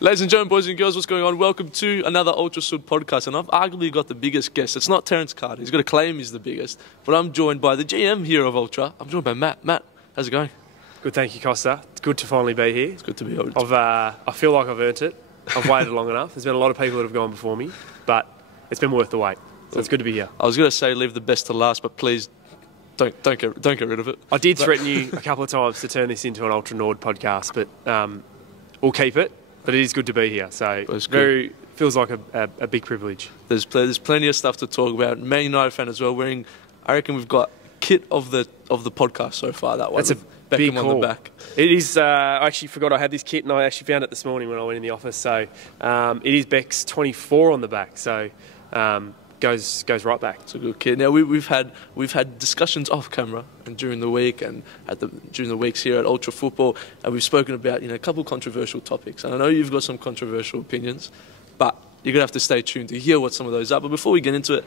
Ladies and gentlemen, boys and girls, what's going on? Welcome to another Ultra Sud podcast, and I've arguably got the biggest guest. It's not Terence Carter. He's got to claim he's the biggest, but I'm joined by the GM here of Ultra. I'm joined by Matt. Matt, how's it going? Good, thank you, Kosta. It's good to finally be here. It's good to be here. I feel like I've earned it. I've waited long enough. There's been a lot of people that have gone before me, but it's been worth the wait. So it's good to be here. I was going to say leave the best to last, but please don't get rid of it. I did threaten you a couple of times to turn this into an Ultra Nord podcast, but we'll keep it. But it is good to be here, so feels like a big privilege. There's plenty of stuff to talk about. Man United fan as well. I reckon we've got kit of the podcast so far. That one. That's a big call. On the back. It is. I actually forgot I had this kit, and I actually found it this morning when I went in the office. So it is Beck's 24 on the back. So goes right back. It's a good kit. Now we've had discussions off camera and during the week and during the weeks here at Ultra Football, and we've spoken about a couple of controversial topics. And I know you've got some controversial opinions, but you're gonna have to stay tuned to hear what some of those are. But before we get into it,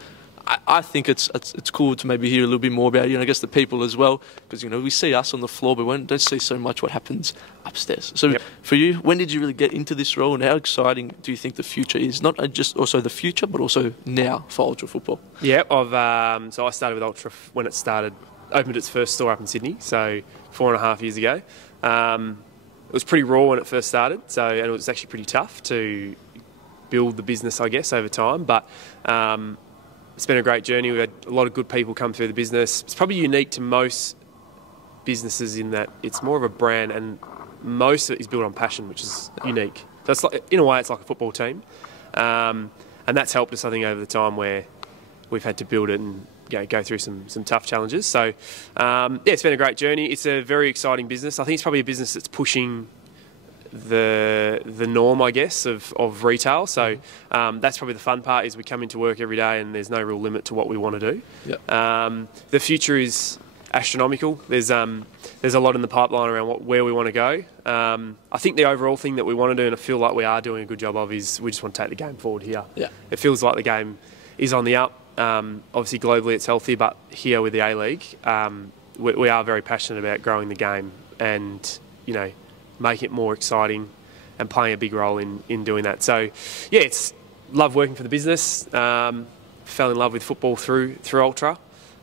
I think it's cool to maybe hear a little bit more about I guess the people as well, because we see us on the floor, but we don't see so much what happens upstairs. So For you, when did you really get into this role, and how exciting do you think the future is? Not just also the future, but also now for Ultra Football. Yeah, so I started with Ultra when it started, opened its first store up in Sydney, so 4.5 years ago. It was pretty raw when it first started, and it was actually pretty tough to build the business, I guess, over time, but it's been a great journey. We've had a lot of good people come through the business. It's probably unique to most businesses in that it's more of a brand, and most of it is built on passion, which is unique. So it's like, in a way, it's like a football team, and that's helped us, I think, over the time where we've had to build it and go through some tough challenges. So it's been a great journey. It's a very exciting business. I think it's probably a business that's pushing the norm, I guess, of retail. So that's probably the fun part, is we come into work every day and there's no real limit to what we want to do. Yep. The future is astronomical. There's a lot in the pipeline around where we want to go. I think the overall thing that we want to do, and I feel like we are doing a good job of, is we just want to take the game forward here. Yeah. It feels like the game is on the up. Obviously globally it's healthy, but here with the A-League, we are very passionate about growing the game and make it more exciting and playing a big role in doing that. So, it's love working for the business. Fell in love with football through Ultra,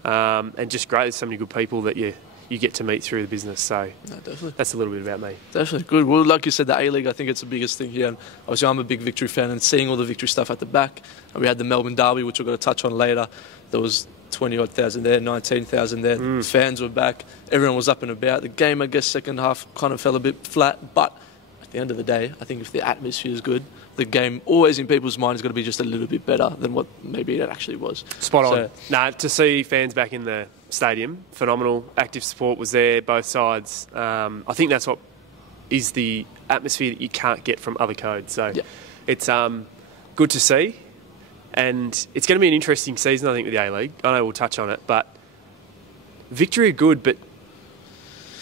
and just great. There's so many good people that you get to meet through the business. So definitely, that's a little bit about me. Definitely good. Well, like you said, the A-League, I think it's the biggest thing here. And obviously, I'm a big Victory fan, and seeing all the Victory stuff at the back. And we had the Melbourne Derby, which we're going to touch on later. There was 20-odd thousand there, 19,000 there. Fans were back. Everyone was up and about. The game, I guess, second half kind of fell a bit flat. But at the end of the day, I think if the atmosphere is good, the game always in people's minds is going to be just a little bit better than what maybe it actually was. Spot on. To see fans back in the stadium, phenomenal. Active support was there, both sides. I think that's what is the atmosphere that you can't get from other codes. So it's good to see. And it's going to be an interesting season, I think, with the A-League. I know we'll touch on it, but Victory are good, but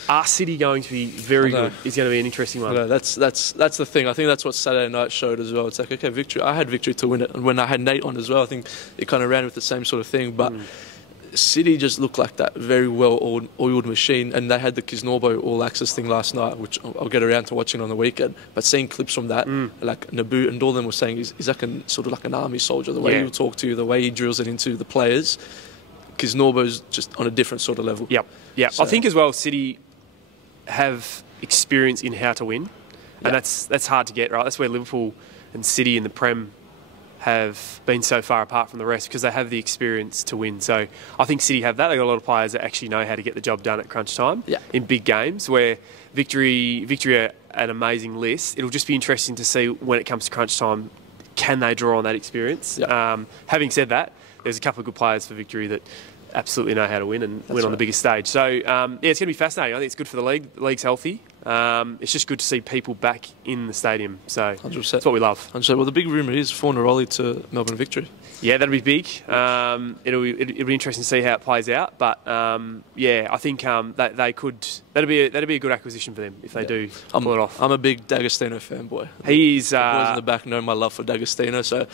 are City going to be very good? Is going to be an interesting one. I know, that's the thing. I think that's what Saturday night showed as well. It's like, okay, Victory. I had Victory to win it, and when I had Nate on as well, I think it kind of ran with the same sort of thing. But City just looked like that very well-oiled machine, and they had the Kisnorbo all-access thing last night, which I'll get around to watching on the weekend. But seeing clips from that, like Naboo and all of them were saying, he's like sort of like an army soldier. The way he will talk to you, the way he drills it into the players. Kisnorbo's just on a different sort of level. Yep. So, I think as well, City have experience in how to win, and that's hard to get, right? That's where Liverpool and City in the Prem have been so far apart from the rest, because they have the experience to win. So I think City have that. They've got a lot of players that actually know how to get the job done at crunch time in big games, where Victory are an amazing list. It'll just be interesting to see when it comes to crunch time, can they draw on that experience? Having said that, there's a couple of good players for Victory that absolutely know how to win and win on the biggest stage. So, it's going to be fascinating. I think it's good for the league. The league's healthy. It's just good to see people back in the stadium. So 100%. That's what we love. 100%. Well, the big rumour is Fornaroli to Melbourne Victory. Yeah, that'll be big. It'll be interesting to see how it plays out. But I think they could. That'll be a good acquisition for them if they do pull it off. I'm a big D'Agostino fanboy. He's the boys in the back know my love for D'Agostino, so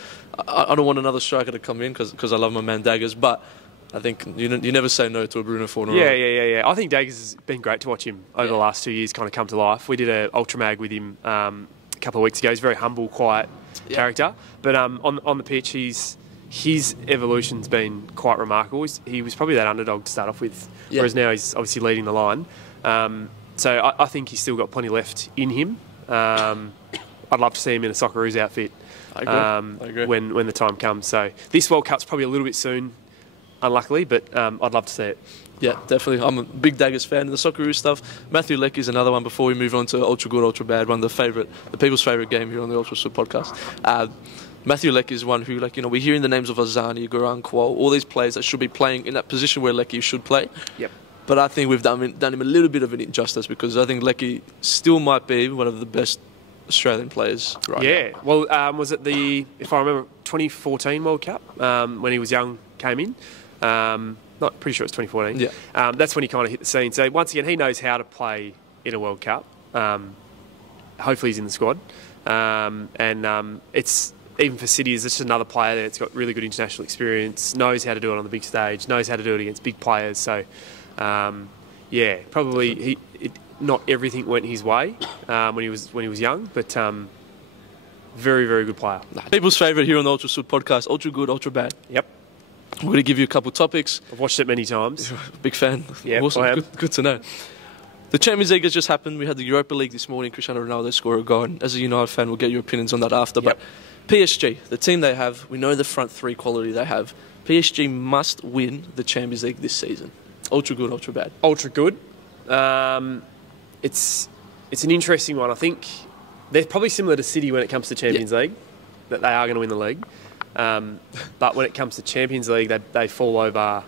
I don't want another striker to come in because I love my man Daggers, but I think you never say no to a Bruno Fornaroli. Yeah. I think Daggers has been great to watch him over the last 2 years kind of come to life. We did an Ultra Mag with him couple of weeks ago. He's a very humble, quiet character. But on the pitch, his evolution's been quite remarkable. He was probably that underdog to start off with, whereas now he's obviously leading the line. So I think he's still got plenty left in him. I'd love to see him in a Socceroos outfit I agree. when the time comes. So this World Cup's probably a little bit soon, unluckily, but I'd love to see it. Yeah, definitely. I'm a big Daggers fan of the Socceroos stuff. Matthew Leckie is another one before we move on to Ultra Good, Ultra Bad, one of the people's favourite game here on the Ultra Sud podcast. Matthew Leckie is one who, we're hearing the names of Azani, Garan Kwol, all these players that should be playing in that position where Leckie should play. Yep. But I think we've done him a little bit of an injustice because I think Leckie still might be one of the best Australian players right now. Yeah. Well, was it if I remember, 2014 World Cup, when he was young, came in? Not pretty sure it's 2014. Yeah. That's when he kind of hit the scene. So once again, he knows how to play in a World Cup. Hopefully he's in the squad. It's, even for City, is just another player that's got really good international experience, knows how to do it on the big stage, knows how to do it against big players. So, probably not everything went his way when he was young, but very, very good player. People's favourite here on the Ultra Sud podcast, Ultra Good, Ultra Bad. Yep. We're going to give you a couple topics. I've watched it many times. Big fan. Yeah, awesome. I am. Good to know. The Champions League has just happened. We had the Europa League this morning. Cristiano Ronaldo scored a goal. And as a United fan, we'll get your opinions on that after. Yep. But PSG, the team they have, we know the front three quality they have. PSG must win the Champions League this season. Ultra Good, Ultra Bad. Ultra Good. It's an interesting one. I think they're probably similar to City when it comes to Champions League, that they are going to win the league. But when it comes to Champions League, they fall over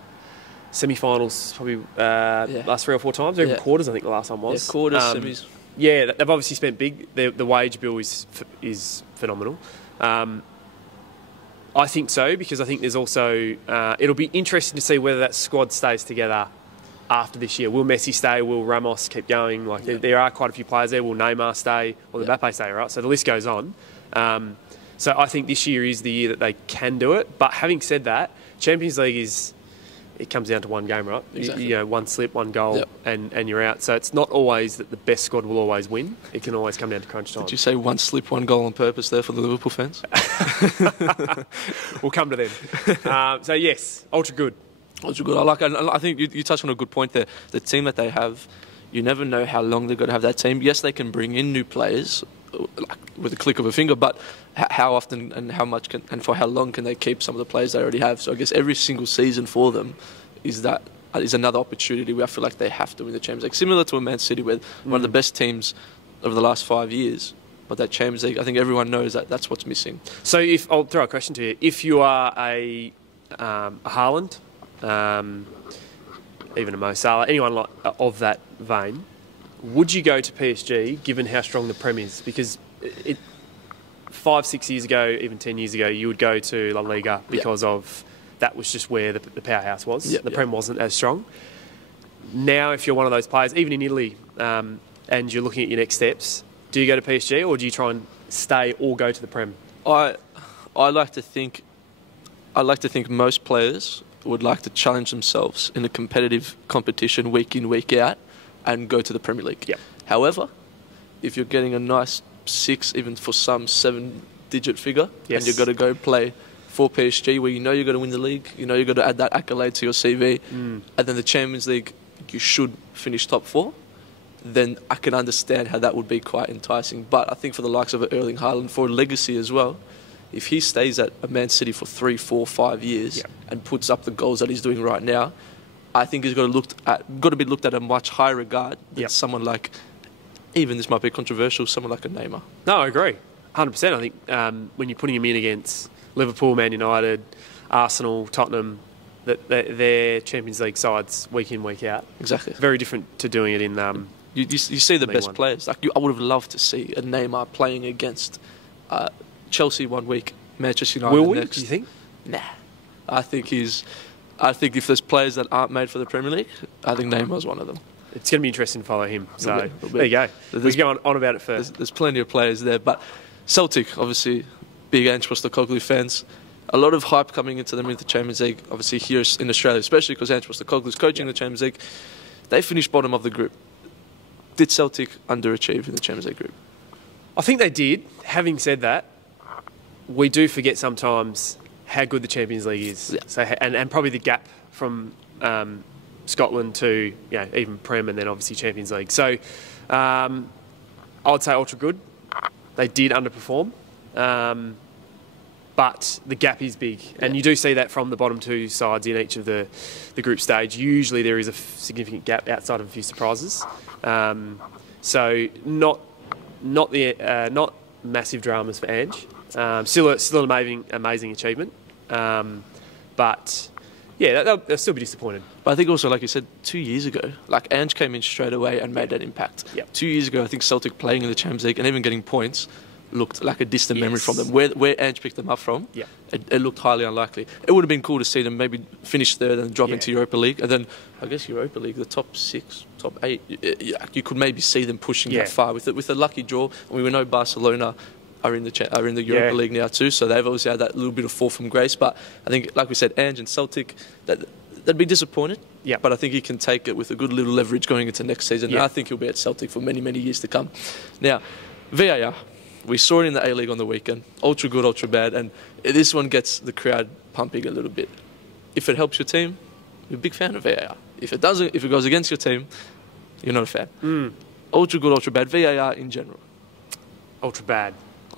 semi-finals probably last 3 or 4 times, or even quarters. I think the last one was quarters, semis. Yeah, they've obviously spent big. The wage bill is phenomenal. I think so, because I think there's also it'll be interesting to see whether that squad stays together after this year. Will Messi stay? Will Ramos keep going? There are quite a few players there. Will Neymar stay? Or Mbappe stay? Right. So the list goes on. So I think this year is the year that they can do it. But having said that, Champions League it comes down to one game, right? Exactly. One slip, one goal, and you're out. So it's not always that the best squad will always win. It can always come down to crunch time. Did you say one slip, one goal on purpose there for the Liverpool fans? We'll come to them. So yes, Ultra Good. Ultra Good. I like it. I think you touched on a good point there. The team that they have, you never know how long they're going to have that team. Yes, they can bring in new players with a click of a finger, but how often and how much and for how long can they keep some of the players they already have? So I guess every single season for them is another opportunity where I feel like they have to win the Champions League. Similar to a Man City, with one of the best teams over the last 5 years. But that Champions League, I think everyone knows that that's what's missing. So I'll throw a question to you. If you are a Haaland, even a Mo Salah, anyone of that vein, would you go to PSG given how strong the Prem is? Because 5-6 years ago, even 10 years ago, you would go to La Liga because of that was just where the powerhouse was. The Prem wasn't as strong. Now, if you're one of those players, even in Italy, and you're looking at your next steps, do you go to PSG or do you try and stay or go to the Prem? I like to think most players would like to challenge themselves in a competitive competition week in, week out, and go to the Premier League. Yep. However, if you're getting a nice 6, even for some 7-digit figure, and you've got to go play for PSG, where you know you're going to win the league, you know you've got to add that accolade to your CV, and then the Champions League, you should finish top 4, then I can understand how that would be quite enticing. But I think for the likes of Erling Haaland, for legacy as well, if he stays at a Man City for 3, 4, 5 years and puts up the goals that he's doing right now, I think he's got to be looked at a much higher regard than someone like, even this might be controversial, someone like a Neymar. No, I agree. 100%. I think when you're putting him in against Liverpool, Man United, Arsenal, Tottenham, that they're Champions League sides week in, week out. Exactly. Very different to doing it in... You see the best players. I would have loved to see a Neymar playing against Chelsea one week, Manchester United Will we, next. do you think? Nah. I think if there's players that aren't made for the Premier League, I think Neymar's one of them. It's going to be interesting to follow him. So there you go. We can go on about it first. There's plenty of players there. But Celtic, obviously, big Ange Postecoglou fans. A lot of hype coming into them in the Champions League, obviously here in Australia, especially because Ange Postecoglou's coaching the Champions League. They finished bottom of the group. Did Celtic underachieve in the Champions League group? I think they did. Having said that, we do forget sometimes how good the Champions League is. Yeah. So, and probably the gap from Scotland to even Prem and then obviously Champions League. So I would say Ultra good. They did underperform. But the gap is big. And you do see that from the bottom two sides in each of the group stage. Usually there is a significant gap outside of a few surprises. So not massive dramas for Ange. Still an amazing achievement. But yeah, they'll still be disappointed. But I think also, like you said, 2 years ago, like Ange came in straight away and made that impact. Yep. 2 years ago, I think Celtic playing in the Champions League and even getting points looked like a distant memory from them. Where Ange picked them up from, it looked highly unlikely. It would have been cool to see them maybe finish third and drop into Europa League. And then, I guess Europa League, the top 6, top 8, you could maybe see them pushing that far with a lucky draw. And we know Barcelona are in the Europa League now too, so they've obviously had that little bit of fall from grace. But I think, like we said, Ange and Celtic, they'd be disappointed. Yeah. But I think he can take it with a good little leverage going into next season. Yeah. And I think he'll be at Celtic for many, many years to come. Now, VAR. We saw it in the A-League on the weekend. Ultra good, ultra bad. And this one gets the crowd pumping a little bit. If it helps your team, you're a big fan of VAR. If it doesn't, if it goes against your team, you're not a fan. Ultra good, ultra bad. VAR in general. Ultra bad.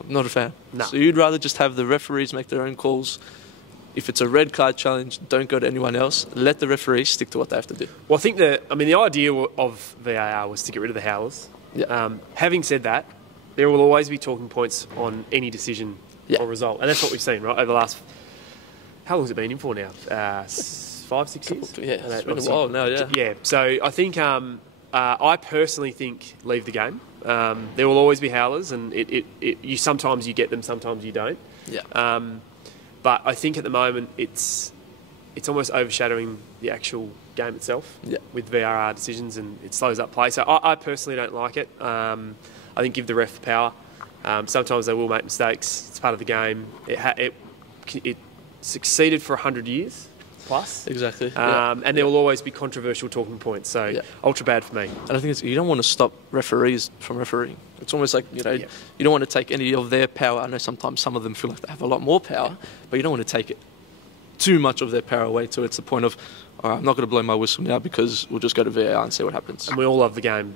Not a fan. No. So you'd rather just have the referees make their own calls. If it's a red card challenge, don't go to anyone else. Let the referees stick to what they have to do. Well, I think the idea of VAR was to get rid of the howlers. Yeah. Having said that, there will always be talking points on any decision or result. And that's what we've seen, right, over the last... How long has it been in for now? 5, 6 years? Yeah, it's been a while now, yeah. Yeah, so I think... I personally think leave the game. There will always be howlers, and you sometimes you get them, sometimes you don't. Yeah. But I think at the moment it's almost overshadowing the actual game itself with VAR decisions, and it slows up play. So I personally don't like it. I think give the ref the power. Sometimes they will make mistakes. It's part of the game. It succeeded for 100 years plus. Exactly. And there will always be controversial talking points. So ultra bad for me. And I think you don't want to stop referees from refereeing. It's almost like, you don't want to take any of their power. I know sometimes some of them feel like they have a lot more power, but you don't want to take it too much of their power away to it's the point of, all right, I'm not going to blow my whistle now because we'll just go to VAR and see what happens. And we all love the game.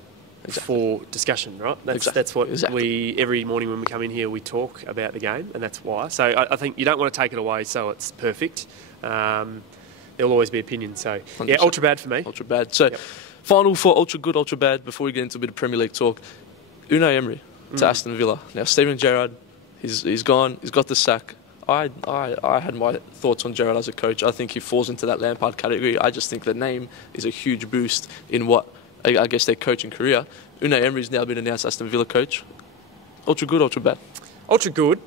For discussion, right? That's what we every morning when we come in here we talk about the game, and that's why. So I think you don't want to take it away so it's perfect. There'll always be opinions. So 100%. Yeah, ultra bad for me. Ultra bad. So final for ultra good, ultra bad. Before we get into a bit of Premier League talk, Unai Emery to Aston Villa. Now Steven Gerrard, he's gone. He's got the sack. I had my thoughts on Gerrard as a coach. I think he falls into that Lampard category. I just think the name is a huge boost in what I guess their coaching career. Unai Emery's now been announced Aston Villa coach. Ultra good, ultra bad? Ultra good.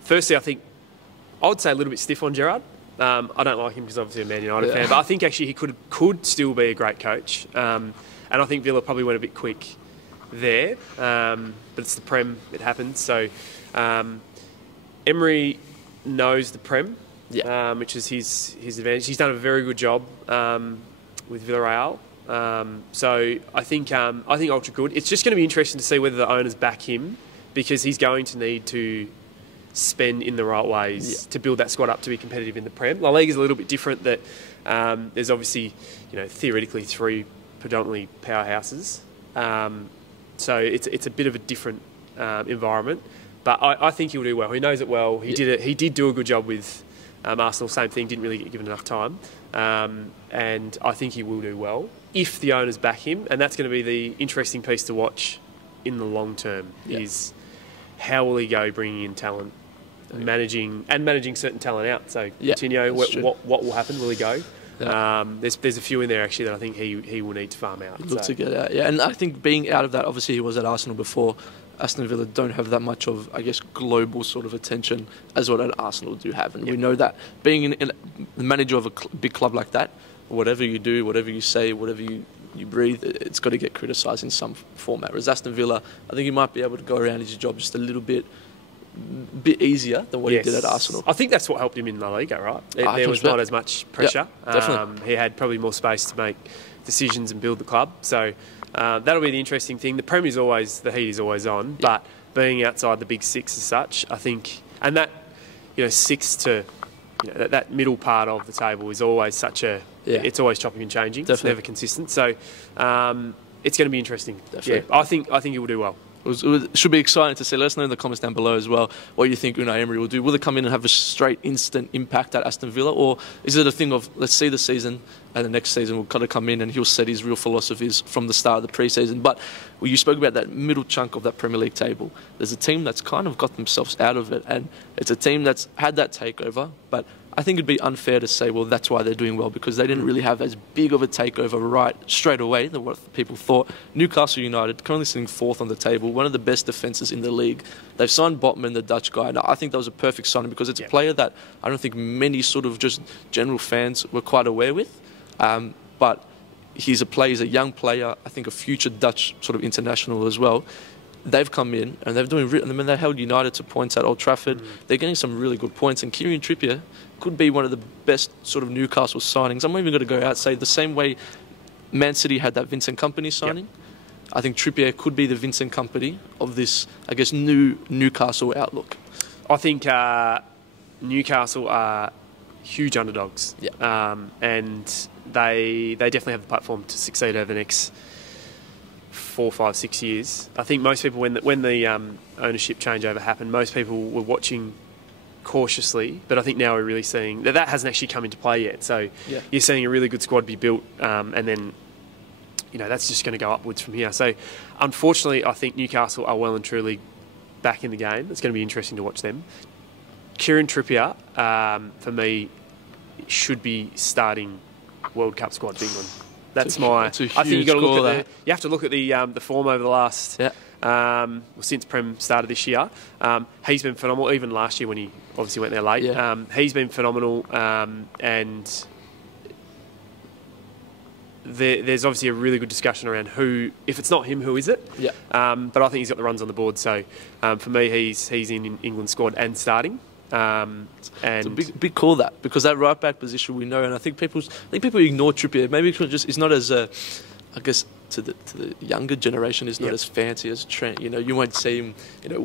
Firstly, I think I would say a little bit stiff on Gerrard. I don't like him because obviously a Man United fan, but I think actually he could still be a great coach. And I think Villa probably went a bit quick there. But it's the Prem, it happens. So Emery knows the Prem, which is his advantage. He's done a very good job with Villarreal. So I think ultra good. It's just going to be interesting to see whether the owners back him, because he's going to need to spend in the right ways to build that squad up to be competitive in the Prem. La Liga is a little bit different. That there's obviously theoretically 3 predominantly powerhouses. So it's a bit of a different environment. But I think he'll do well. He knows it well. He did do a good job with Arsenal. Same thing. Didn't really get given enough time. And I think he will do well if the owners back him, and that's going to be the interesting piece to watch in the long term. Is how will he go bringing in talent, managing certain talent out. So Coutinho, what will happen? Will he go? There's a few in there actually that I think he will need to farm out. Look to get out, and I think being out of that, obviously he was at Arsenal before. Aston Villa don't have that much of, I guess, global sort of attention as what Arsenal do have. And we know that being the manager of a big club like that, whatever you do, whatever you say, whatever you breathe, it's got to get criticised in some format. Whereas Aston Villa, I think he might be able to go around his job just a little bit easier than what he did at Arsenal. I think that's what helped him in La Liga, right? There was not as much pressure. Definitely. He had probably more space to make decisions and build the club. So that'll be the interesting thing. The Prem is always, the heat is always on, but being outside the big six as such, I think, and that, six to, that middle part of the table is always such a, it's always chopping and changing. Definitely. It's never consistent. So it's going to be interesting. Definitely. Yeah, I think it will do well. It should be exciting to see. Let us know in the comments down below as well what you think Unai Emery will do. Will it come in and have a straight, instant impact at Aston Villa, or is it a thing of let's see the season and the next season will kind of come in and he'll set his real philosophies from the start of the pre-season? But you spoke about that middle chunk of that Premier League table. There's a team that's kind of got themselves out of it, and it's a team that's had that takeover, but I think it'd be unfair to say, well, that's why they're doing well, because they didn't really have as big of a takeover right straight away than what people thought. Newcastle United, currently sitting fourth on the table, one of the best defences in the league. They've signed Botman, the Dutch guy, and I think that was a perfect signing because it's a player that I don't think many sort of just general fans were quite aware with. But he's a young player, I think a future Dutch sort of international as well. They've come in and they're doing. I mean, they held United to points at Old Trafford. They're getting some really good points, and Kieran Trippier could be one of the best sort of Newcastle signings. I'm even going to go out and say the same way Man City had that Vincent Kompany signing. I think Trippier could be the Vincent Kompany of this, I guess, new Newcastle outlook. I think Newcastle are huge underdogs, and they definitely have the platform to succeed over the next 4, 5, 6 years. I think most people, when the ownership changeover happened, most people were watching cautiously, but I think now we're really seeing that hasn't actually come into play yet. So you're seeing a really good squad be built, and then that's just going to go upwards from here. So unfortunately, I think Newcastle are well and truly back in the game. It's going to be interesting to watch them. Kieran Trippier, for me, should be starting World Cup squad for England. That's I think you got to look at you have to look at the form over the last since Prem started this year. He's been phenomenal. Even last year when he obviously went there late, he's been phenomenal. And there's obviously a really good discussion around who, if it's not him, who is it? But I think he's got the runs on the board. So for me, he's in England squad and starting. And it's a big call, that, because that right back position we know, and I think people ignore Trippier. Maybe because it's not as I guess to the younger generation is not as fancy as Trent. You won't see him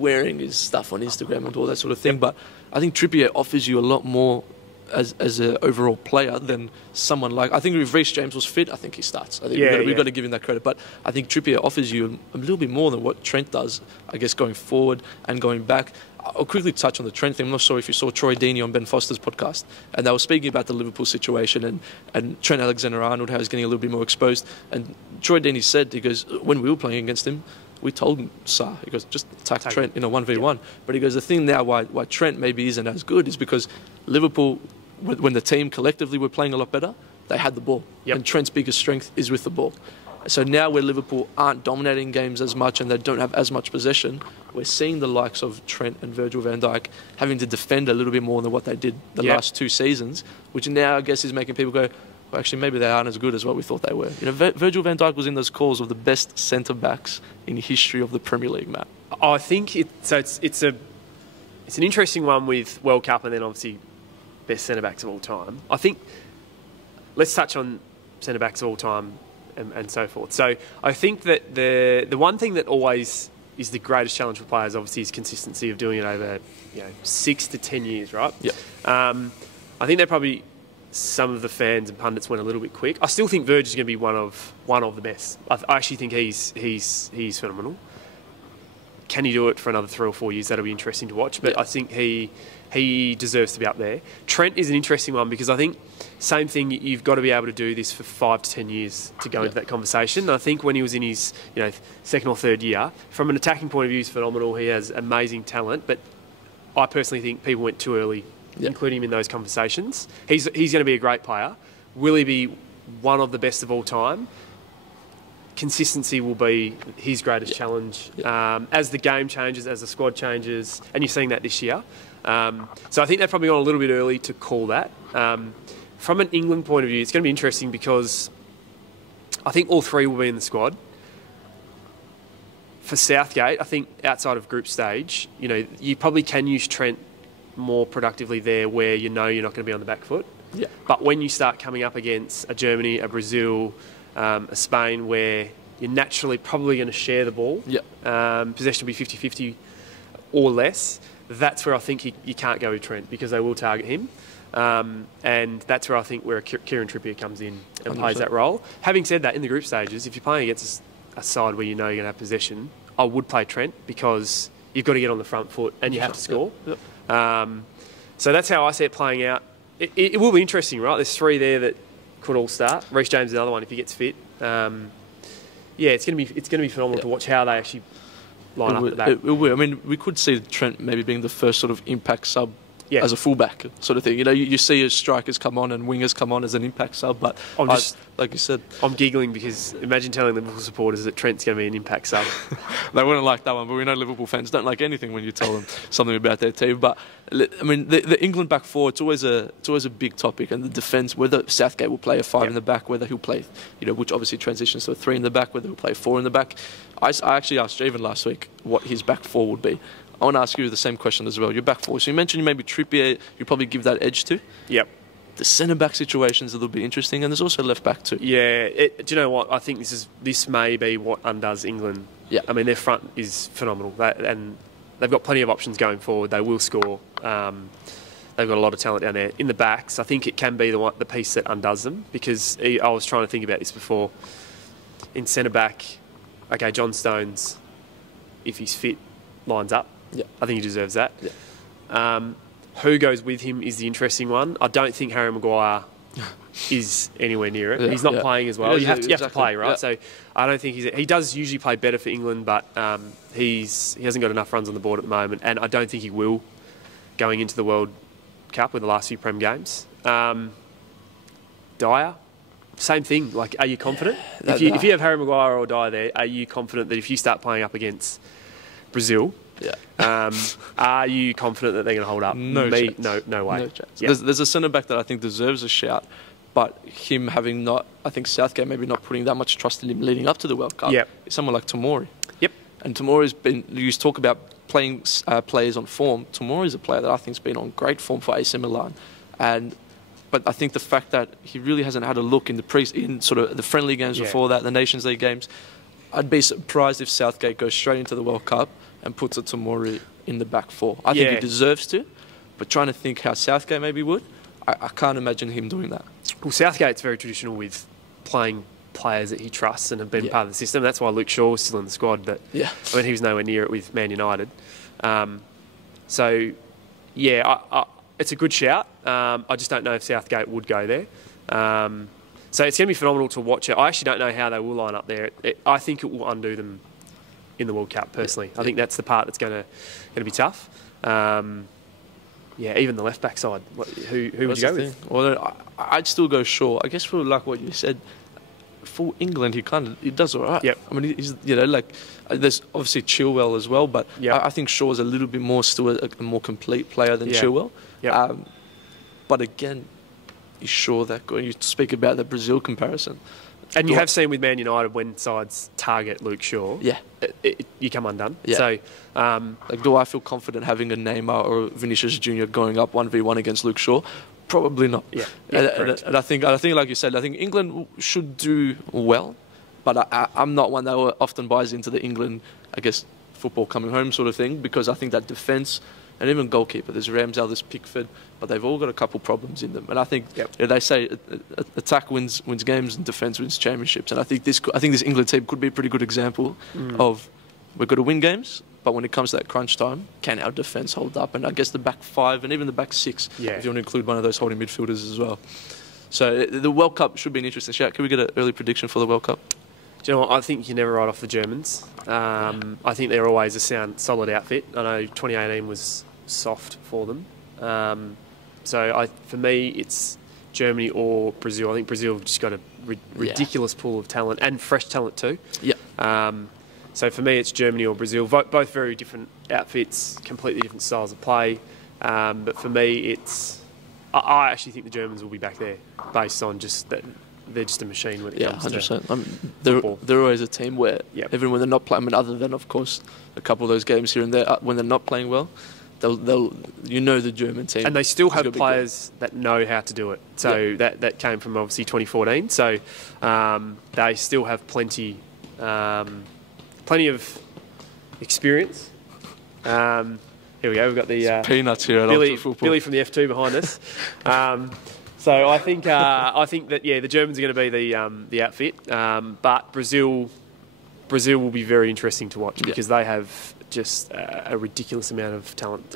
wearing his stuff on Instagram and all that sort of thing. But I think Trippier offers you a lot more as an overall player than someone like, I think if Reece James was fit, I think he starts. I think we've got to give him that credit. But I think Trippier offers you a little bit more than what Trent does, I guess, going forward and going back. I'll quickly touch on the Trent thing. I'm not sure if you saw Troy Deeney on Ben Foster's podcast, and they were speaking about the Liverpool situation and Trent Alexander-Arnold, how he's getting a little bit more exposed. And Troy Deeney said, he goes, when we were playing against him, we told him, he goes, just attack Trent in a 1v1. But he goes, the thing now why Trent maybe isn't as good is because Liverpool, when the team collectively were playing a lot better, they had the ball. And Trent's biggest strength is with the ball. So now where Liverpool aren't dominating games as much and they don't have as much possession, we're seeing the likes of Trent and Virgil van Dijk having to defend a little bit more than what they did the last 2 seasons, which now I guess is making people go, well, actually maybe they aren't as good as what we thought they were. Virgil van Dijk was in those calls of the best centre-backs in history of the Premier League, Matt. I think it's an interesting one with World Cup and then obviously best centre-backs of all time. I think let's touch on centre-backs of all time and so forth. So I think that the one thing that always is the greatest challenge for players, obviously, is consistency of doing it over 6 to 10 years, right? I think they're probably some of the fans and pundits went a little bit quick. I still think Virgil's going to be one of the best. I actually think he's phenomenal. Can he do it for another 3 or 4 years? That'll be interesting to watch. But I think he deserves to be up there. Trent is an interesting one because I think same thing. You've got to be able to do this for 5 to 10 years to go into that conversation. And I think when he was in his 2nd or 3rd year, from an attacking point of view, he's phenomenal. He has amazing talent. But I personally think people went too early, including him in those conversations. He's going to be a great player. Will he be one of the best of all time? Consistency will be his greatest challenge as the game changes, as the squad changes, and you're seeing that this year. So I think they've probably gone a little bit early to call that. From an England point of view, it's going to be interesting because I think all 3 will be in the squad. For Southgate, I think outside of group stage, you probably can use Trent more productively there where you're not going to be on the back foot. But when you start coming up against a Germany, a Brazil, a Spain, where you're naturally probably going to share the ball. Possession will be 50-50 or less. That's where I think you can't go with Trent because they will target him. And that's where I think Kieran Trippier comes in and 100%. plays that role. Having said that, in the group stages, if you're playing against a side where you know you're going to have possession, I would play Trent because you've got to get on the front foot and you have to score. So that's how I see it playing out. It will be interesting, right? There's 3 there that could all start. Reece James is another one if he gets fit. It's going to be phenomenal to watch how they actually line up at that. It will. I mean, we could see Trent maybe being the first sort of impact sub as a fullback sort of thing. You know, you see as strikers come on and wingers come on as an impact sub, but like you said, I'm giggling because imagine telling Liverpool supporters that Trent's going to be an impact sub. They wouldn't like that one, but we know Liverpool fans don't like anything when you tell them something about their team. But I mean, the England back four, it's always a big topic, and the defence, whether Southgate will play a 5 in the back, whether he'll play, which obviously transitions to a 3 in the back, whether he'll play 4 in the back. I actually asked Javen last week what his back four would be. I want to ask you the same question as well. Your back four. So you mentioned maybe Trippier, you probably give that edge to. Yep. The centre-back situation's a little bit interesting, and there's also left-back too. Yeah. Do you know what? I think this may be what undoes England. Yeah. I mean, their front is phenomenal, and they've got plenty of options going forward. They will score. They've got a lot of talent down there. In the backs, I think it can be the piece that undoes them, because I was trying to think about this before. In centre-back, okay, John Stones, if he's fit, lines up. Yeah. I think he deserves that. Yeah. Who goes with him is the interesting one. I don't think Harry Maguire is anywhere near it. Yeah, he's not playing as well. Yeah, you have to play, right? Yeah. So I don't think he does usually play better for England, but he hasn't got enough runs on the board at the moment, and I don't think he will going into the World Cup with the last few Prem games. Dyer, same thing. Like, are you confident? If you have Harry Maguire or Dyer there, are you confident that if you start playing up against Brazil, are you confident that they're going to hold up? No way. No chance. There's a centre-back that I think deserves a shout, but him having not, I think Southgate maybe not putting that much trust in him leading up to the World Cup, is someone like Tomori. Yep. And Tomori's been, you talk about playing players on form, Tomori's a player that I think's been on great form for AC Milan. But I think the fact that he really hasn't had a look in in sort of the friendly games before that, the Nations League games, I'd be surprised if Southgate goes straight into the World Cup and puts a Tomori in the back four. I think he deserves to, but trying to think how Southgate maybe would, I can't imagine him doing that. Well, Southgate's very traditional with playing players that he trusts and have been part of the system. That's why Luke Shaw was still in the squad, but I mean, he was nowhere near it with Man United. It's a good shout. I just don't know if Southgate would go there. So it's going to be phenomenal to watch it. I actually don't know how they will line up there. I think it will undo them in the World Cup, personally. I think that's the part that's going to be tough. Even the left-back side. Who would you go with? Well, I'd still go Shaw. I guess for like what you said, for England, he does all right. Yep. I mean, he's there's obviously Chilwell as well, but I think Shaw's a little bit more still a more complete player than Chilwell. Yep. But again, is Shaw that good? You speak about the Brazil comparison. And you have seen with Man United, when sides target Luke Shaw, you come undone. Yeah. So, do I feel confident having a Neymar or Vinicius Junior going up 1v1 against Luke Shaw? Probably not. And I think, like you said, I think England should do well, but I'm not one that often buys into the England, I guess, football coming home sort of thing, because I think that defence and even goalkeeper, there's Ramsdale, there's Pickford, but they've all got a couple problems in them. And I think they say attack wins games and defence wins championships. And I think this England team could be a pretty good example of, we've got to win games, but when it comes to that crunch time, can our defence hold up? And I guess the back five and even the back six, if you want to include one of those holding midfielders as well. So the World Cup should be an interesting shout. Can we get an early prediction for the World Cup? Do you know what? I think you never write off the Germans. I think they're always a solid outfit. I know 2018 was soft for them. For me, it's Germany or Brazil. I think Brazil have just got a ridiculous pool of talent, and fresh talent too. So for me, it's Germany or Brazil. Both very different outfits, completely different styles of play. But for me, I actually think the Germans will be back there, based on just that. They're just a machine when it comes 100%. to football. They're always a team where, even when they're not playing, I mean, other than, of course, a couple of those games here and there, when they're not playing well, they'll the German team. And they still have players that know how to do it. So that came from, obviously, 2014. So they still have plenty Plenty of experience. Here we go. We've got the peanuts here at Ultra Football. Billy from the F2 behind us. So I think that the Germans are going to be the outfit, but Brazil will be very interesting to watch because they have just a ridiculous amount of talent.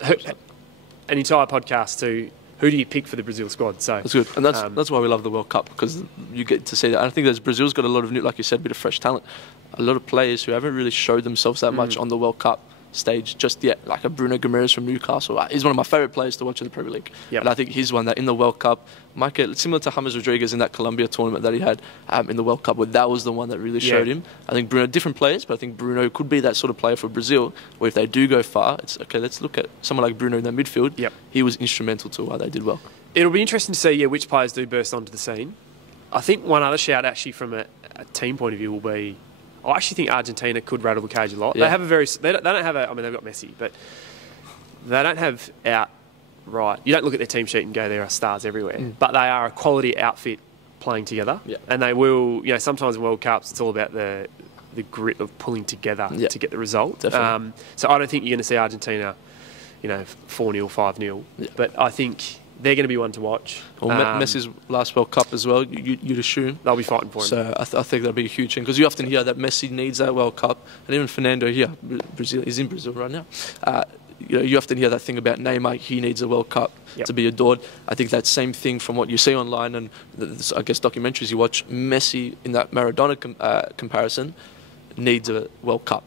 An entire podcast to who do you pick for the Brazil squad? So that's good, and that's why we love the World Cup, because you get to see that. And I think that Brazil's got a lot of new, like you said, a bit of fresh talent, a lot of players who haven't really showed themselves that much on the World Cup stage just yet, like a Bruno Guimaraes from Newcastle. He's one of my favourite players to watch in the Premier League. And I think he's one that in the World Cup might get similar to James Rodriguez in that Colombia tournament that he had in the World Cup, where that was the one that really showed him. I think Bruno, different players, but I think Bruno could be that sort of player for Brazil, where if they do go far, it's okay, let's look at someone like Bruno in the midfield. He was instrumental to why they did well. It'll be interesting to see which players do burst onto the scene. I think one other shout actually from a team point of view will be, I actually think Argentina could rattle the cage a lot. They have they don't have I mean, they've got Messi, but they don't have outright. You don't look at their team sheet and go, there are stars everywhere. But they are a quality outfit playing together. And they will, sometimes in World Cups, it's all about the grit of pulling together to get the result. So I don't think you're going to see Argentina, 4-0, 5-0. But I think they're going to be one to watch. Well, Messi's last World Cup as well, you'd assume. They'll be fighting for him. So I think that'll be a huge thing, because you often hear that Messi needs that World Cup, and even Fernando here, Brazil, he's in Brazil right now. You often hear that thing about Neymar, he needs a World Cup to be adored. I think that same thing from what you see online and I guess documentaries you watch, Messi in that Maradona comparison needs a World Cup.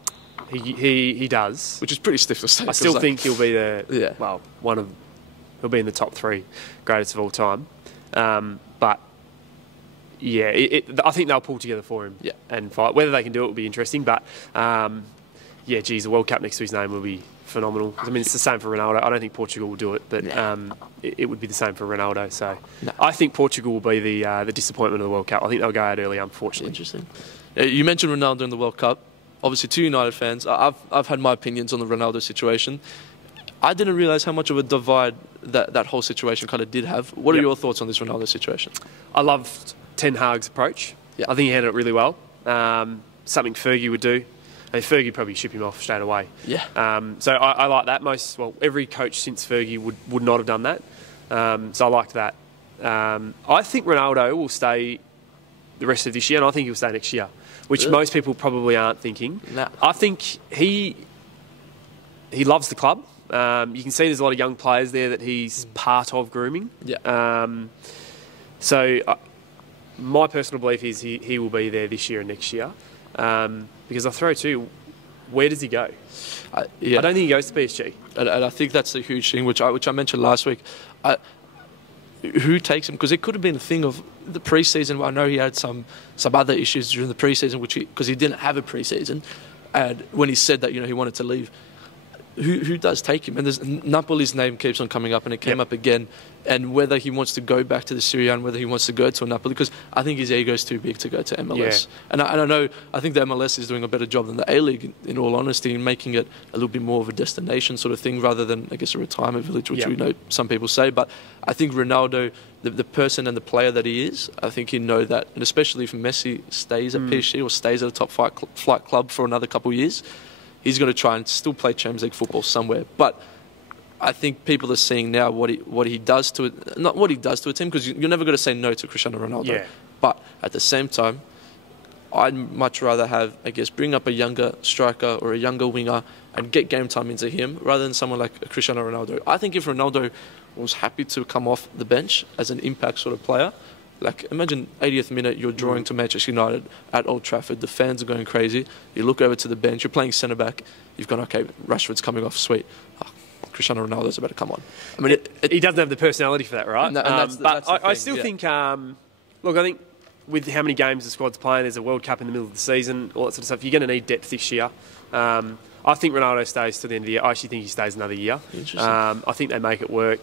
He does. Which is pretty stiff to say. I still think he'll be he'll be in the top 3 greatest of all time. But I think they'll pull together for him and fight. Whether they can do it will be interesting. But the World Cup next to his name will be phenomenal. I mean, it's the same for Ronaldo. I don't think Portugal will do it, but it would be the same for Ronaldo. So I think Portugal will be the disappointment of the World Cup. I think they'll go out early, unfortunately. Interesting. You mentioned Ronaldo in the World Cup. Obviously, 2 United fans. I've had my opinions on the Ronaldo situation. I didn't realise how much of a divide that whole situation kind of did have. What are your thoughts on this Ronaldo situation? I loved Ten Hag's approach. I think he handled it really well. Something Fergie would do. I mean, Fergie would probably ship him off straight away. So I like that. Every coach since Fergie would not have done that. So I liked that. I think Ronaldo will stay the rest of this year, and I think he'll stay next year, which most people probably aren't thinking. I think he loves the club. You can see there's a lot of young players there that he's part of grooming. My personal belief is he will be there this year and next year. Because I throw too, where does he go? I don't think he goes to PSG. And I think that's the huge thing, which I mentioned last week. Who takes him? Because it could have been a thing of the pre-season. I know he had some other issues during the pre-season, because he didn't have a pre-season. And when he said that, he wanted to leave, who does take him? And Napoli's name keeps on coming up, and it came up again. And whether he wants to go back to the Serie A and whether he wants to go to Napoli, because I think his ego is too big to go to MLS. And I think the MLS is doing a better job than the A-League, in all honesty, in making it a little bit more of a destination sort of thing rather than, I guess, a retirement village, which we know some people say. But I think Ronaldo, the person and the player that he is, I think he know that. And especially if Messi stays at PSG or stays at a top flight club for another couple of years, he's going to try and still play Champions League football somewhere. But I think people are seeing now what he does to it, not what he does to a team, because you're never going to say no to Cristiano Ronaldo. But at the same time, I'd much rather have, I guess, bring up a younger striker or a younger winger and get game time into him rather than someone like Cristiano Ronaldo. I think if Ronaldo was happy to come off the bench as an impact sort of player, like imagine 80th minute you're drawing to Manchester United at Old Trafford, the fans are going crazy, you look over to the bench, you're playing centre back, you've gone, okay, Rashford's coming off, sweet. Cristiano Ronaldo's about to come on. I mean, he doesn't have the personality for that, right? And that's the thing, I still think, look, I think with how many games the squad's playing, there's a World Cup in the middle of the season, all that sort of stuff, you're going to need depth this year. I think Ronaldo stays to the end of the year. I actually think he stays another year. I think they make it work.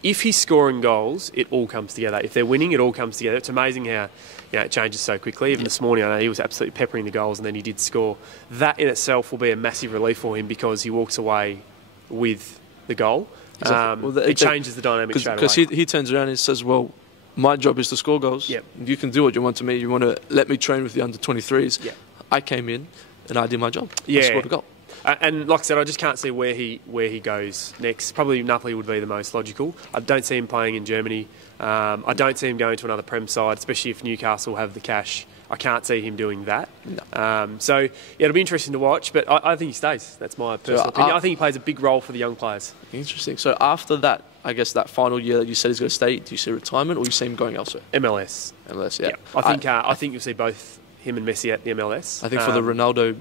If he's scoring goals, it all comes together. If they're winning, it all comes together. It's amazing how it changes so quickly. Even this morning, I know he was absolutely peppering the goals, and then he did score. That in itself will be a massive relief for him because he walks away with the goal. Exactly. It changes the dynamic straight away. Because he turns around and says, well, my job is to score goals. You can do what you want to me. You want to let me train with the under-23s. I came in and I did my job. Yeah. I scored a goal. And like I said, I just can't see where he goes next. Probably Napoli would be the most logical. I don't see him playing in Germany. I don't see him going to another Prem side, especially if Newcastle have the cash. I can't see him doing that. No. So, yeah, it'll be interesting to watch, but I think he stays. That's my personal opinion. I think he plays a big role for the young players. Interesting. So after that, I guess that final year that you said he's going to stay, do you see retirement or you see him going elsewhere? MLS. MLS, yeah. I think you'll see both him and Messi at the MLS. I think for the Ronaldo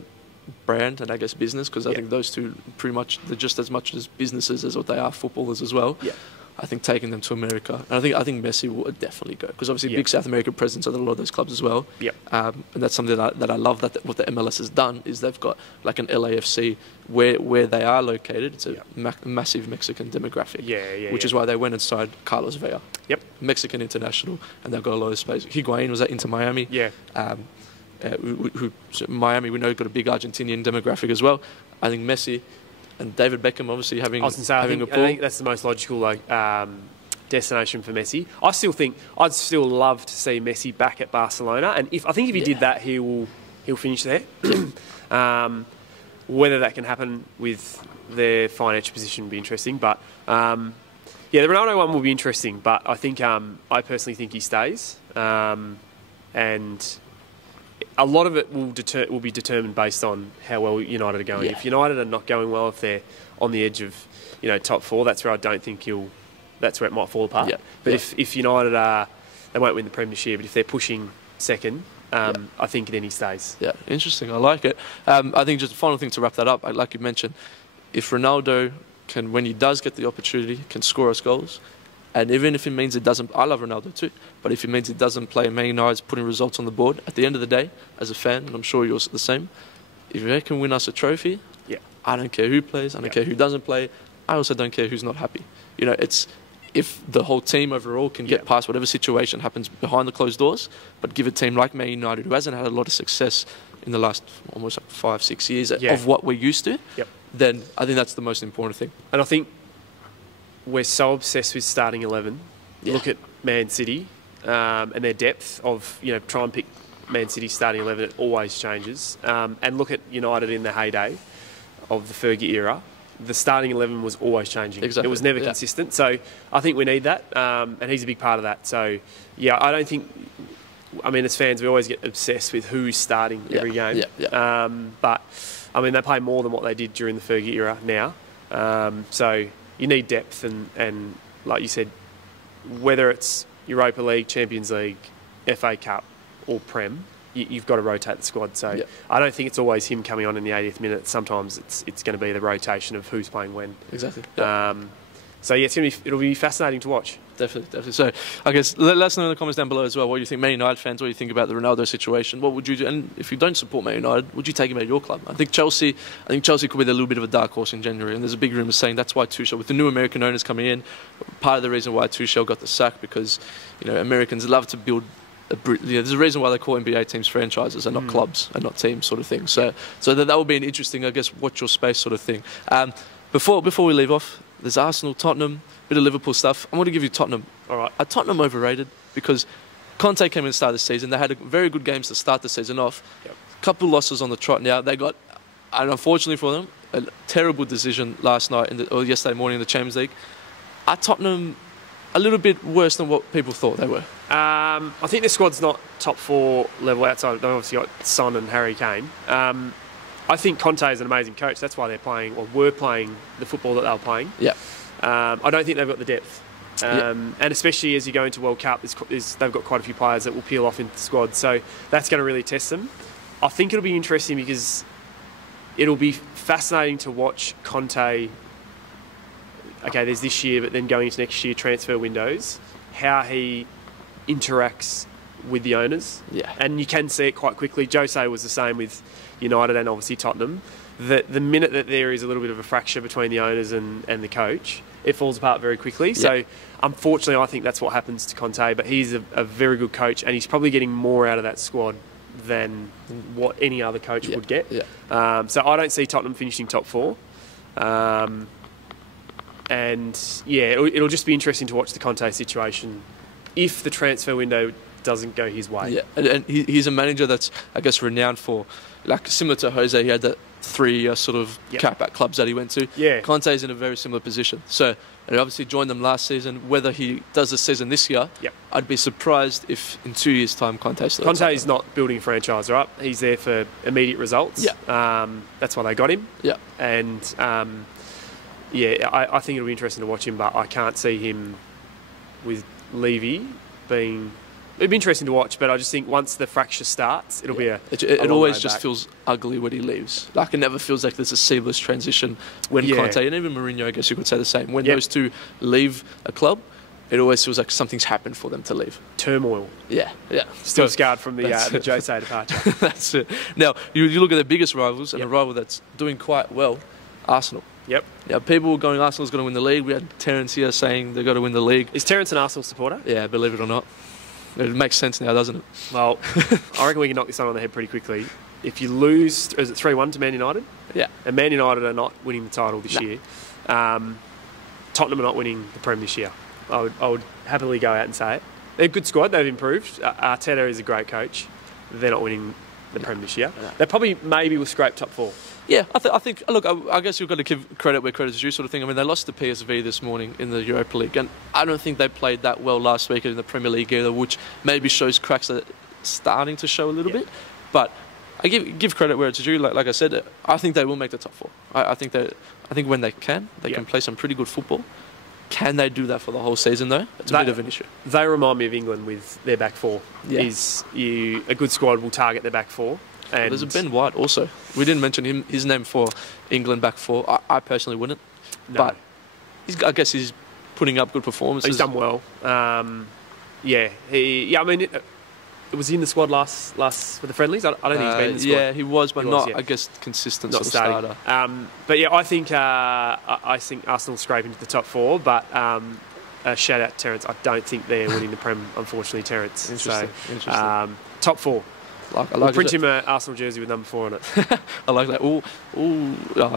brand and I guess business, because I think those two pretty much, they're just as much as businesses as what they are footballers as well. Yeah. I think taking them to America, and I think Messi will definitely go, because obviously big South American presence at a lot of those clubs as well. Yep. And that's something that I love, that what the MLS has done is they've got like an LAFC where they are located. It's a massive Mexican demographic, which is why they went and signed Carlos Vela. Yep. Mexican international, and they've got a lot of space. Higuain was at Inter Miami. Yeah. Miami, we know, got a big Argentinian demographic as well. I think Messi and David Beckham obviously having I pool. think that's the most logical destination for Messi. I still think I'd still love to see Messi back at Barcelona, and if he did that, he'll finish there. Whether that can happen with their financial position would be interesting, but the Ronaldo one will be interesting. But I think I personally think he stays, and a lot of it will be determined based on how well United are going. Yeah. If United are not going well, if they're on the edge of top four, that's where I don't think that's where it might fall apart. Yeah. But if United they won't win the Prem this year, but if they're pushing second, I think then he stays. Yeah, interesting. I like it. I think just a final thing to wrap that up, like you mentioned, if Ronaldo can, when he does get the opportunity, can score us goals, and even if it means it doesn't, I love Ronaldo too, but if it means it doesn't play Man United's putting results on the board, at the end of the day, as a fan, and I'm sure you're the same, if they can win us a trophy, I don't care who plays, I don't care who doesn't play, I also don't care who's not happy. It's if the whole team overall can get past whatever situation happens behind the closed doors, but give a team like Man United, who hasn't had a lot of success in the last almost 5-6 years of what we're used to, then I think that's the most important thing. And I think we're so obsessed with starting 11. Look at Man City and their depth of, try and pick Man City starting 11. It always changes. And look at United in the heyday of the Fergie era. The starting 11 was always changing. Exactly. It was never consistent. So I think we need that. And he's a big part of that. So, I don't think... I mean, as fans, we always get obsessed with who's starting every game. But, I mean, they play more than what they did during the Fergie era now. So... you need depth, and like you said, whether it's Europa League, Champions League, FA Cup or Prem, you've got to rotate the squad. So I don't think it's always him coming on in the 80th minute. Sometimes it's going to be the rotation of who's playing when. Exactly. So it'll be fascinating to watch. Definitely. So I guess let us know in the comments down below as well what you think, Man United fans, what you think about the Ronaldo situation. What would you do? And if you don't support Man United, would you take him out of your club? I think Chelsea could be a little bit of a dark horse in January, and there's a big rumour saying that's why Tuchel, with the new American owners coming in, part of the reason why Tuchel got the sack, because Americans love to build. There's a reason why they call NBA teams franchises and not clubs and not teams, sort of thing. So that will be an interesting, I guess, watch your space sort of thing. Before we leave off, there's Arsenal, Tottenham, bit of Liverpool stuff. I'm going to give you Tottenham. All right. Are Tottenham overrated? Because Conte came in at the start of the season. They had very good games to start the season off. A couple losses on the trot now. They got, and unfortunately for them, a terrible decision last night or yesterday morning in the Champions League. Are Tottenham a little bit worse than what people thought they were? I think the squad's not top four level outside. They've obviously got Son and Harry Kane. I think Conte is an amazing coach. That's why they're playing, or were playing, the football that they were playing. I don't think they've got the depth. And especially as you go into World Cup, they've got quite a few players that will peel off into the squad. So that's going to really test them. I think it'll be interesting because it'll be fascinating to watch Conte. Okay, there's this year, but then going into next year, transfer windows, how he interacts with the owners. And you can see it quite quickly. Jose was the same with United and obviously Tottenham. That the minute that there is a little bit of a fracture between the owners and the coach, it falls apart very quickly. So unfortunately, I think that's what happens to Conte, but he's a very good coach, and he's probably getting more out of that squad than what any other coach would get. So I don't see Tottenham finishing top four. And it'll just be interesting to watch the Conte situation. If the transfer window doesn't go his way. Yeah, and he's a manager that's, I guess, renowned for, like, similar to Jose, he had that 3-year sort of cap at clubs that he went to. Yeah. Conte's in a very similar position. So, and he obviously joined them last season. Whether he does the season this year, I'd be surprised if in 2 years' time Conte's still. Conte's not building a franchise, right? He's there for immediate results. Yeah. That's why they got him. Yeah. And, I think it'll be interesting to watch him, but I can't see him with Levy being... It'd be interesting to watch, but I just think once the fracture starts, it'll be It always just feels ugly when he leaves. Like, it never feels like there's a seamless transition when Conte, and even Mourinho, I guess you could say the same. When those two leave a club, it always feels like something's happened for them to leave. Turmoil. Yeah. Still scarred from the Jose departure. That's it. Now, you look at the biggest rivals, and a rival that's doing quite well, Arsenal. Yep. Now, people were going, Arsenal's going to win the league. We had Terence here saying they've got to win the league. Is Terence an Arsenal supporter? Yeah, believe it or not. It makes sense now, doesn't it? Well, I reckon we can knock this one on the head pretty quickly. If you lose, is it 3-1 to Man United? Yeah. And Man United are not winning the title this year. Tottenham are not winning the Prem this year. I would happily go out and say it. They're a good squad. They've improved. Arteta is a great coach. They're not winning the Prem this year. They probably maybe will scrape top 4. Yeah, I think. Look, I guess you've got to give credit where credit's due, sort of thing. I mean, they lost to PSV this morning in the Europa League, and I don't think they played that well last week in the Premier League either, which maybe shows cracks that are starting to show a little bit. But I give credit where it's due. Like I said, I think they will make the top 4. I think when they can play some pretty good football. Can they do that for the whole season though? It's a bit of an issue. They remind me of England with their back 4. A good squad will target their back 4. And there's a Ben White also. We didn't mention his name for England back 4. I personally wouldn't. No. But I guess he's putting up good performances. He's done well. I mean, it was he in the squad last for the friendlies? I don't think he's been in the squad. Yeah, he was, but not, I guess, consistent not sort of starter. But yeah, I think Arsenal scrape into the top 4, but shout out to Terence. I don't think they're winning the Prem, unfortunately, Terence. Interesting. Top 4. We'll print him an Arsenal jersey with number 4 on it. I like that.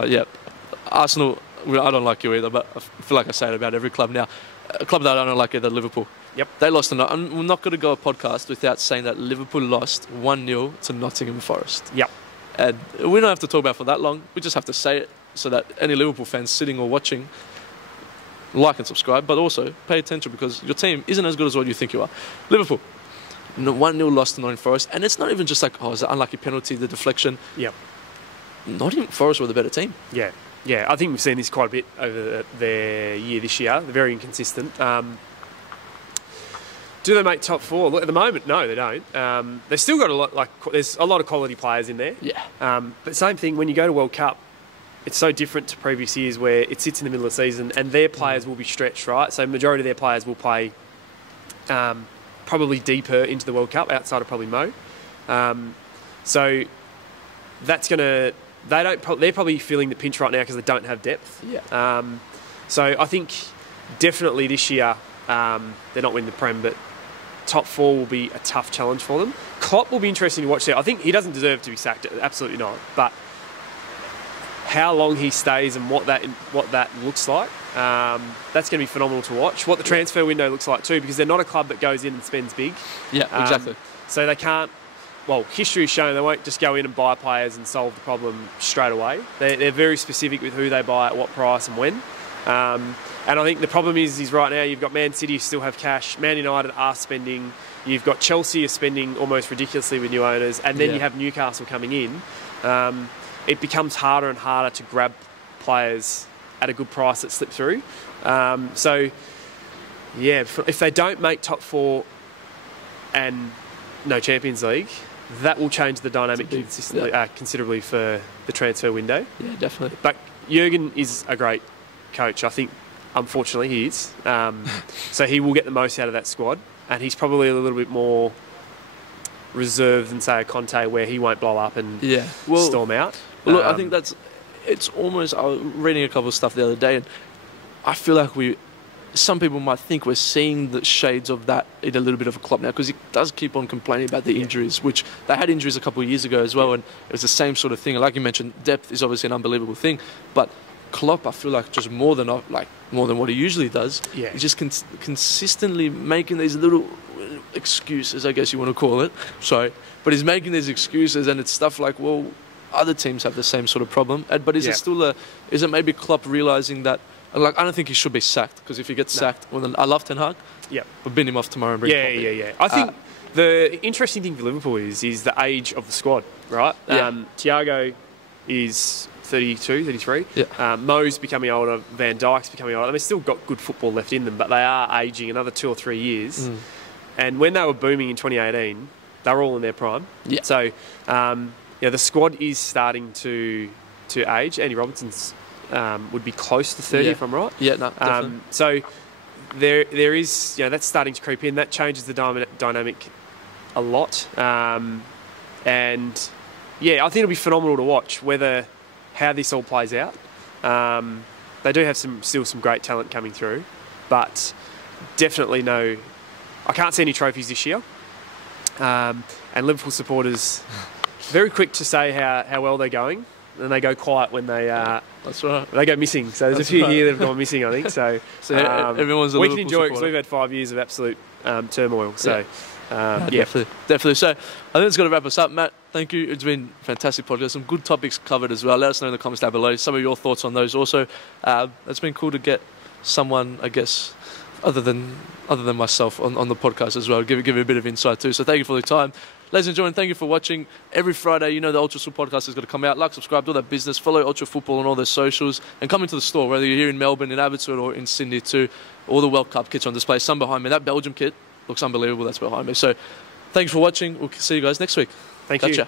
Yeah. Arsenal, I don't like you either, but I feel like I say it about every club now. A club that I don't like either, Liverpool. Yep. They lost. I'm not going to go a podcast without saying that Liverpool lost 1-0 to Nottingham Forest. Yep. And we don't have to talk about it for that long. We just have to say it so that any Liverpool fans sitting or watching like and subscribe, but also pay attention because your team isn't as good as what you think you are. Liverpool. 1-0 lost to Nottingham Forest, and it's not even just like, it's an unlucky penalty, the deflection. Yep. Nottingham Forest were the better team. Yeah. I think we've seen this quite a bit over their year this year. They're very inconsistent. Do they make top 4? Look, at the moment, no, they don't. They've still got a lot. There's a lot of quality players in there. Yeah. But same thing when you go to World Cup. It's so different to previous years where it sits in the middle of the season and their players will be stretched, right? So majority of their players will play probably deeper into the World Cup outside of probably Mo. So that's going to... They're probably feeling the pinch right now because they don't have depth. Yeah. So I think definitely this year they're not winning the Prem, but top 4 will be a tough challenge for them. KLOPP will be interesting to watch there. I think he doesn't deserve to be sacked, absolutely not. But how long he stays and what that looks like, that's going to be phenomenal to watch. What the transfer window looks like too, because they're not a club that goes in and spends big. Yeah, exactly. So they can't. Well, history has shown they won't just go in and buy players and solve the problem straight away. They're very specific with who they buy, at what price and when. And I think the problem is right now you've got Man City who still have cash, Man United are spending, you've got Chelsea are spending almost ridiculously with new owners, and then you have Newcastle coming in. It becomes harder and harder to grab players at a good price that slip through. If they don't make top 4 and no Champions League, that will change the dynamic considerably for the transfer window. Yeah, definitely. But Jurgen is a great coach. I think, unfortunately, he is. So he will get the most out of that squad, and he's probably a little bit more reserved than, say, a Conte, where he won't blow up and storm out. Well, look, I think it's almost... I was reading a couple of stuff the other day, and I feel like some people might think we're seeing the shades of that in a little bit of a KLOPP now, because he does keep on complaining about the injuries, which they had injuries a couple of years ago as well, and it was the same sort of thing. Like you mentioned, depth is obviously an unbelievable thing, but KLOPP, I feel like just more than what he usually does. Yeah. He's just consistently making these little excuses, I guess you want to call it. Sorry, but he's making these excuses, and it's stuff like, well, other teams have the same sort of problem. But is it still is it maybe Klopp realizing that? Like, I don't think he should be sacked, because if he gets sacked, well, then I love Ten Hag. Yeah, we'll bin him off tomorrow and bring Klopp in. Yeah. I think the interesting thing for Liverpool is the age of the squad, right? Thiago is 32, 33. Yeah. Mo's becoming older. Van Dijk's becoming older. They've still got good football left in them, but they are aging another 2 or 3 years. And when they were booming in 2018, they were all in their prime. Yeah. So, the squad is starting to age. Andy Robertson's would be close to 30, if I'm right. Yeah, no, definitely. So there is, that's starting to creep in. That changes the dynamic a lot. And I think it'll be phenomenal to watch how this all plays out. They do have still some great talent coming through, but definitely I can't see any trophies this year. And Liverpool supporters very quick to say how well they're going, and they go quiet when they that's right. They go missing. So there's a few here that have gone missing, I think. So everyone's a we Liverpool can enjoy it because supporter. we've had 5 years of absolute turmoil. So definitely. So I think it's got to wrap us up, Matt. Thank you. It's been a fantastic podcast. Some good topics covered as well. Let us know in the comments down below some of your thoughts on those. Also, it's been cool to get someone, I guess, other than myself on the podcast as well. Give it a bit of insight too. So thank you for the time. Ladies and gentlemen, thank you for watching. Every Friday, the Ultra Sud podcast is going to come out. Like, subscribe, do all that business. Follow Ultra Football on all their socials. And come into the store, whether you're here in Melbourne, in Abbotsford, or in Sydney too. All the World Cup kits on display. Some behind me. That Belgium kit looks unbelievable. That's behind me. So thanks for watching. We'll see you guys next week. Thank you.